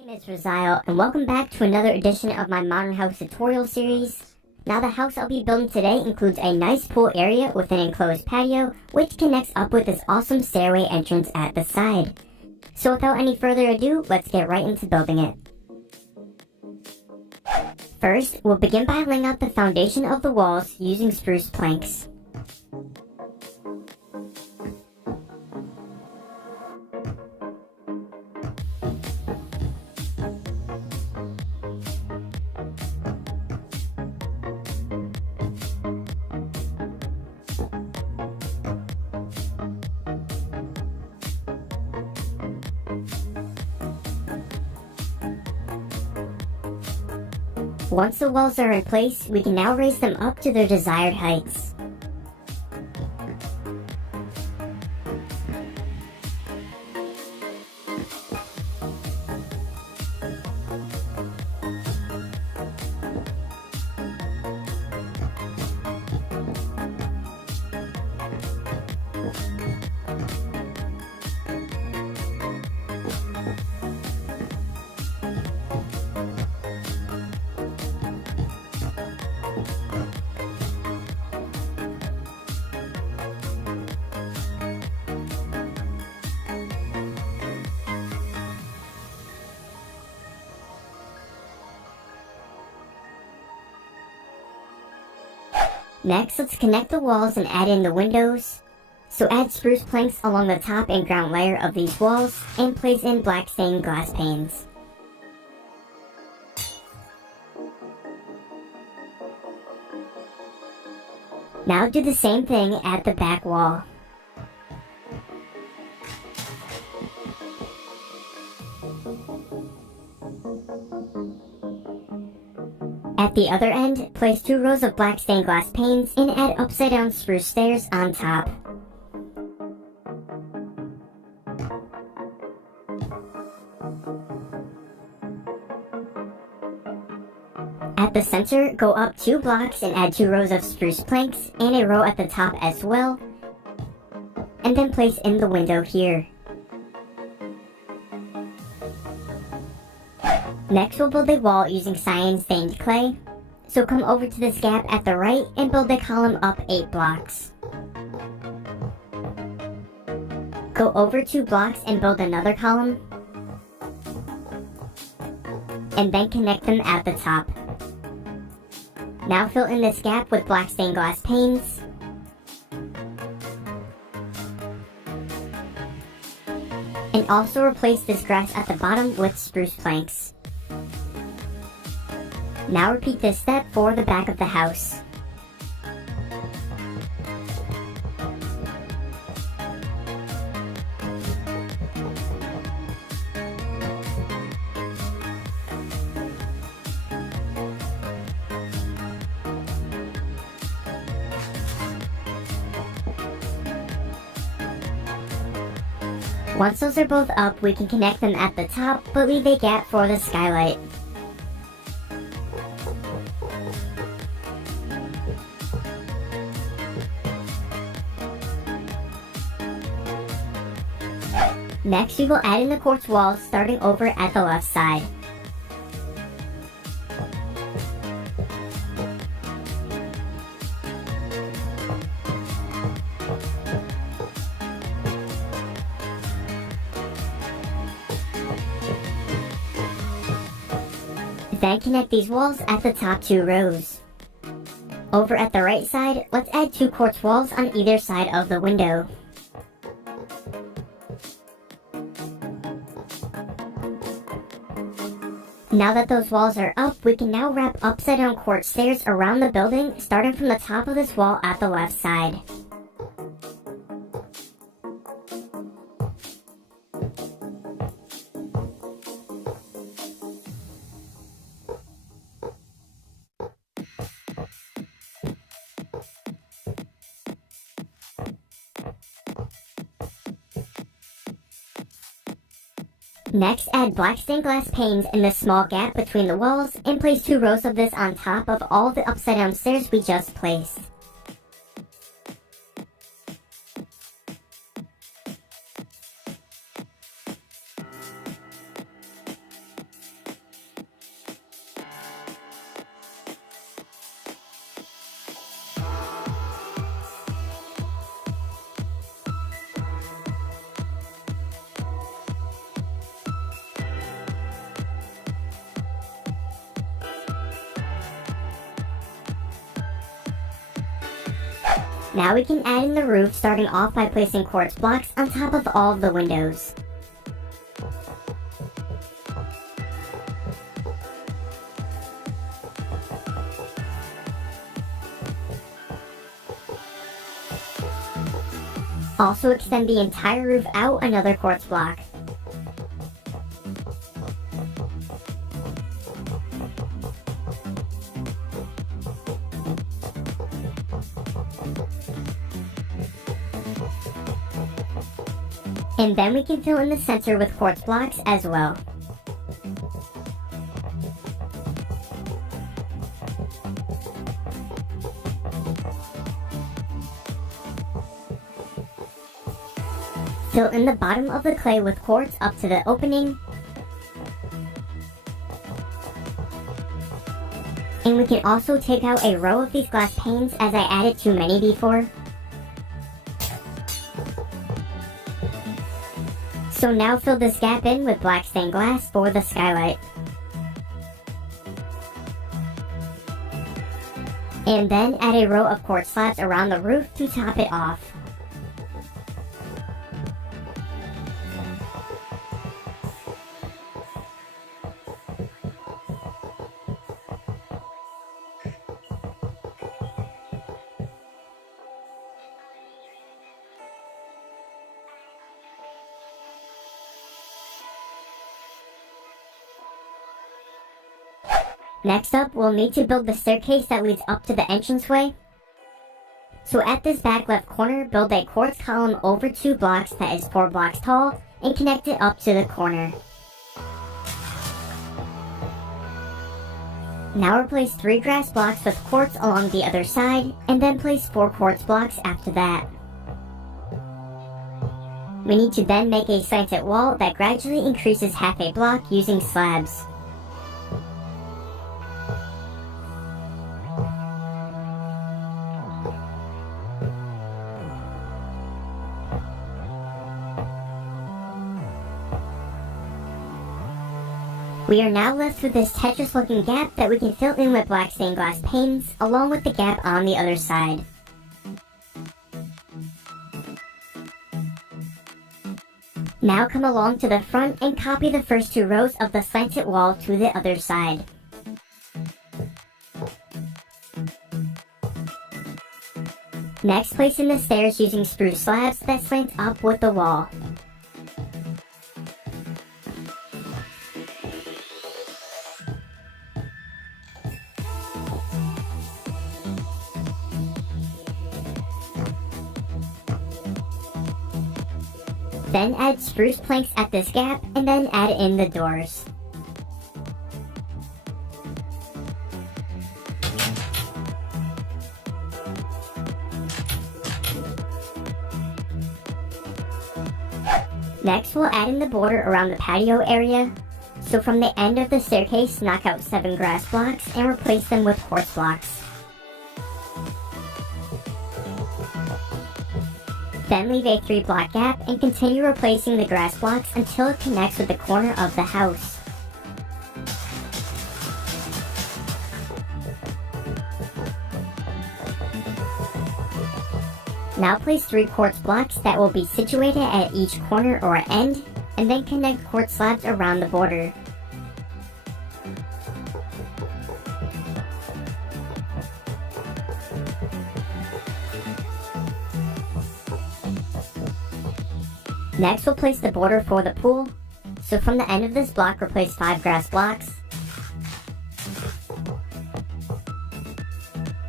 My name is Raziel, and welcome back to another edition of my Modern House tutorial series. Now the house I'll be building today includes a nice pool area with an enclosed patio, which connects up with this awesome stairway entrance at the side. So without any further ado, let's get right into building it. First, we'll begin by laying out the foundation of the walls using spruce planks. Once the walls are in place, we can now raise them up to their desired heights. Next, let's connect the walls and add in the windows. So add spruce planks along the top and ground layer of these walls and place in black stained glass panes. Now do the same thing at the back wall. At the other end, place 2 rows of black stained glass panes and add upside down spruce stairs on top. At the center, go up 2 blocks and add 2 rows of spruce planks and a row at the top as well, and then place in the window here. Next, we'll build a wall using cyan stained clay. So come over to this gap at the right and build a column up 8 blocks. Go over 2 blocks and build another column, and then connect them at the top. Now fill in this gap with black stained glass panes. And also replace this grass at the bottom with spruce planks. Now repeat this step for the back of the house. Once those are both up, we can connect them at the top, but leave a gap for the skylight. Next, we will add in the quartz walls, starting over at the left side. Then connect these walls at the top 2 rows. Over at the right side, let's add 2 quartz walls on either side of the window. Now that those walls are up, we can now wrap upside down quartz stairs around the building, starting from the top of this wall at the left side. Next, add black stained glass panes in the small gap between the walls and place 2 rows of this on top of all the upside down stairs we just placed. Now we can add in the roof, starting off by placing quartz blocks on top of all of the windows. Also extend the entire roof out another quartz block. And then we can fill in the center with quartz blocks as well. Fill in the bottom of the clay with quartz up to the opening. And we can also take out a row of these glass panes as I added too many before. So now fill this gap in with black stained glass for the skylight. And then add a row of quartz slabs around the roof to top it off. Next up, we'll need to build the staircase that leads up to the entranceway. So at this back left corner, build a quartz column over 2 blocks that is 4 blocks tall and connect it up to the corner. Now replace 3 grass blocks with quartz along the other side, and then place 4 quartz blocks after that. We need to then make a slanted wall that gradually increases half a block using slabs. We are now left with this Tetris looking gap that we can fill in with black stained glass panes, along with the gap on the other side. Now come along to the front and copy the first 2 rows of the slanted wall to the other side. Next, place in the stairs using spruce slabs that slant up with the wall. Then add spruce planks at this gap, and then add in the doors. Next, we'll add in the border around the patio area. So from the end of the staircase, knock out 7 grass blocks and replace them with quartz blocks. Then leave a 3-block gap and continue replacing the grass blocks until it connects with the corner of the house. Now place 3 quartz blocks that will be situated at each corner or end, and then connect quartz slabs around the border. Next, we'll place the border for the pool. So from the end of this block, replace 5 grass blocks.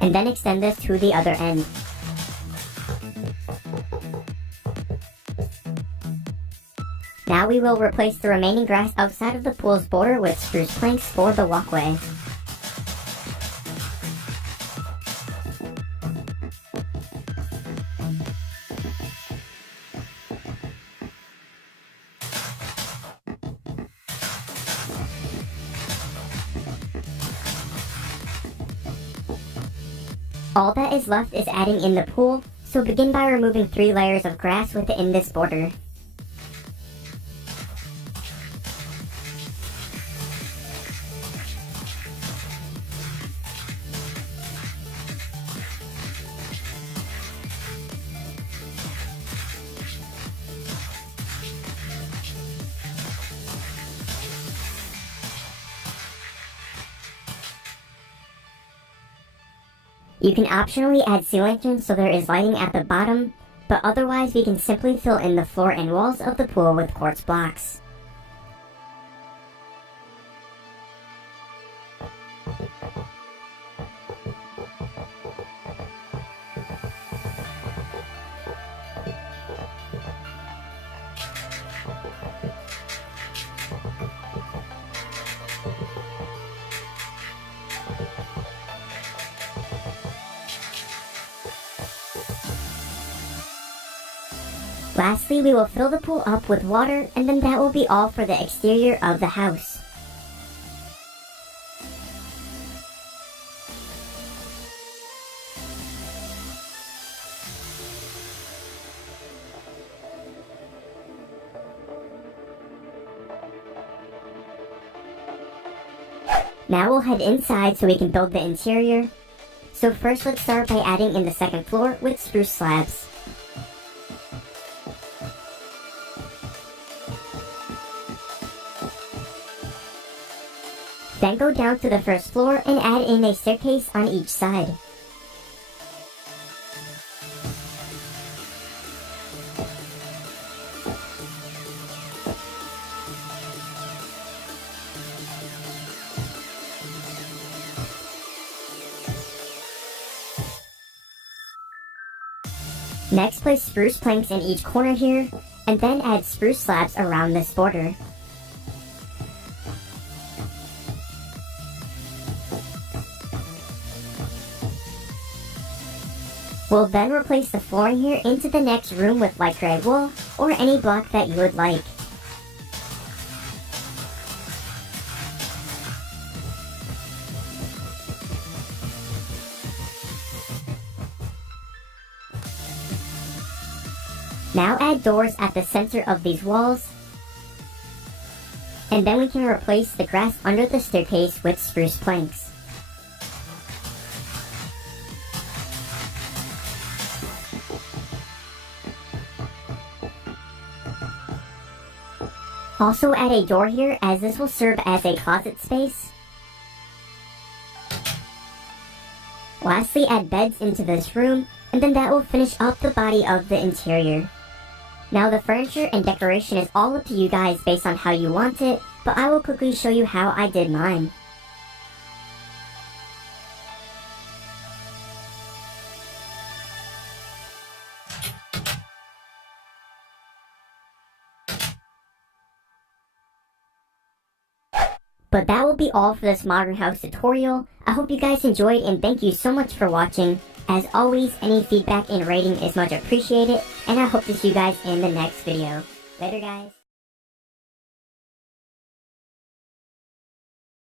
And then extend this to the other end. Now we will replace the remaining grass outside of the pool's border with spruce planks for the walkway. All that is left is adding in the pool, so begin by removing 3 layers of grass within this border. You can optionally add sea lanterns so there is lighting at the bottom, but otherwise we can simply fill in the floor and walls of the pool with quartz blocks. Lastly, we will fill the pool up with water, and then that will be all for the exterior of the house. Now we'll head inside so we can build the interior. So first let's start by adding in the second floor with spruce slabs. Then go down to the first floor and add in a staircase on each side. Next, place spruce planks in each corner here, and then add spruce slabs around this border. We'll then replace the flooring here into the next room with light gray wool, or any block that you would like. Now add doors at the center of these walls, and then we can replace the grass under the staircase with spruce planks. Also add a door here, as this will serve as a closet space. Lastly, add beds into this room, and then that will finish up the body of the interior. Now the furniture and decoration is all up to you guys based on how you want it, but I will quickly show you how I did mine. But that will be all for this modern house tutorial. I hope you guys enjoyed, and thank you so much for watching. As always, any feedback and rating is much appreciated, and I hope to see you guys in the next video. Later guys.